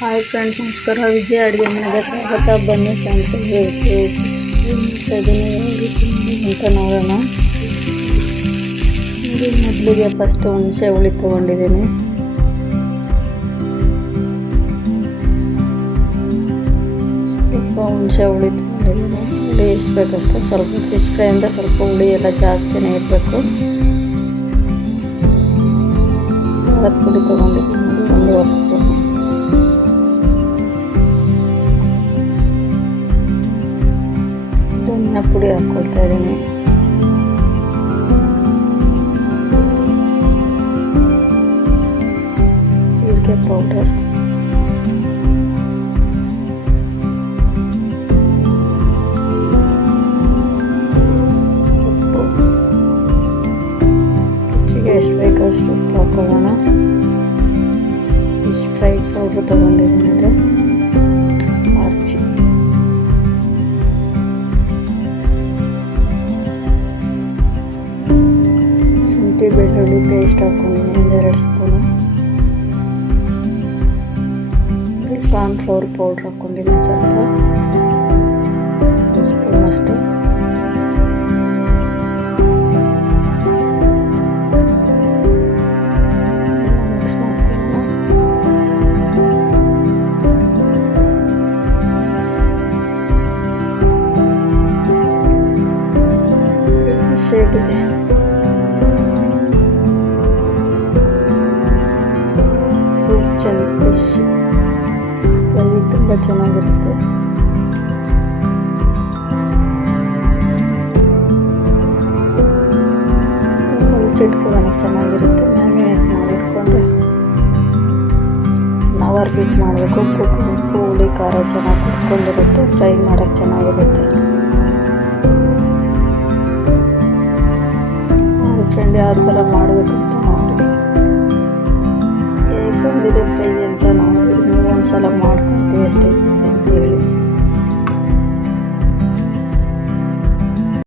Hi friends, ನಮಸ್ಕಾರ. ವಿಜಯ ಅಡುಗೆ ಮನೆಗೆ ಸ್ವಾಗತ. ಬನ್ನಿ ಫ್ರೆಂಡ್ಸ್, ಅಂತ ನೋಡೋಣ. ಮೊದಲಿಗೆ ಫಸ್ಟ್ ಹುಣಸೆ ಹುಳಿ ತೊಗೊಂಡಿದ್ದೀನಿ. ಸ್ವಲ್ಪ ಹುಣಸೆ ಹುಳಿ ತೊಗೊಂಡಿದ್ದೀನಿ. ಹುಳಿ ಎಷ್ಟು ಬೇಕಷ್ಟೆ. ಸ್ವಲ್ಪ ಫಿಶ್ ಫ್ರೈ ಅಂದರೆ ಸ್ವಲ್ಪ ಹುಳಿ ಎಲ್ಲ ಜಾಸ್ತಿನೇ ಇರಬೇಕು. ಖಾರದ ಪುಡಿ ತೊಗೊಂಡಿದ್ದೀನಿ, 1 ಸ್ಪೂನ್. ಧನಿಯಾ ಪುಡಿ ಹಾಕ್ಕೊಳ್ತಾ ಇದ್ದೀನಿ. ಜೀರಿಗೆ ಪೌಡರ್, ಉಪ್ಪು, ರುಚಿಗೆ ಎಷ್ಟು ಬೇಕಷ್ಟು ಉಪ್ಪು ಹಾಕೊಳ್ಳೋಣ. ಫಿಶ್ ಫ್ರೈ ಪೌಡ್ರ್ ತೊಗೊಂಡಿದ್ದೀನಿ, ಇದೆ ಆರ್ಚಿ. ಶುಂಠಿ ಬೆಳ್ಳುಳ್ಳಿ ಪೇಸ್ಟ್ ಹಾಕ್ಕೊಂಡಿದ್ದೀನಿ, 2 ಸ್ಪೂನು. ಕಾರ್ನ್ಫ್ಲವರ್ ಪೌಡ್ರ್ ಹಾಕ್ಕೊಂಡಿದ್ದೀನಿ, ಸ್ವಲ್ಪ 1 ಸ್ಪೂನ್ ಅಷ್ಟು. ಮಿಕ್ಸ್ ಮಾಡ್ಕೊಳ್ಳೋಣ. ಶೇಪ್ ಇದೆ. ಫಿಶ್ ಫ್ರೈ ತುಂಬ ಚೆನ್ನಾಗಿರುತ್ತೆ. ಕಲಸಿಟ್ಕೊಳ್ಳೋಣ, ಚೆನ್ನಾಗಿರುತ್ತೆ. ಮ್ಯಾರಿನೇಟ್ ಮಾಡಿಟ್ಕೊಂಡು 1 ಅವರ್ ಬಿಟ್ ಮಾಡಬೇಕು. ಉಪ್ಪು ಹುಳಿ ಖಾರ ಚೆನ್ನಾಗಿ ಕುಟ್ಕೊಂಡಿರುತ್ತೆ. ಫ್ರೈ ಮಾಡೋಕ್ಕೆ ಚೆನ್ನಾಗಿರುತ್ತೆ. ಫ್ರೆಂಡ್ ಯಾವ ಥರ ಮಾಡಬೇಕಂತ ನೋಡಿ. ಹೇಗೆ ಬಂದಿದೆ ಫ್ರೈ ಅಂತ ನೋಡಿ, ನೀವು ಒಂದ್ಸಲ ಮಾಡ್ಕೊಂಡು ಟೇಸ್ಟ್ ಹೇಗಿದೆ ಅಂತ ಹೇಳಿ.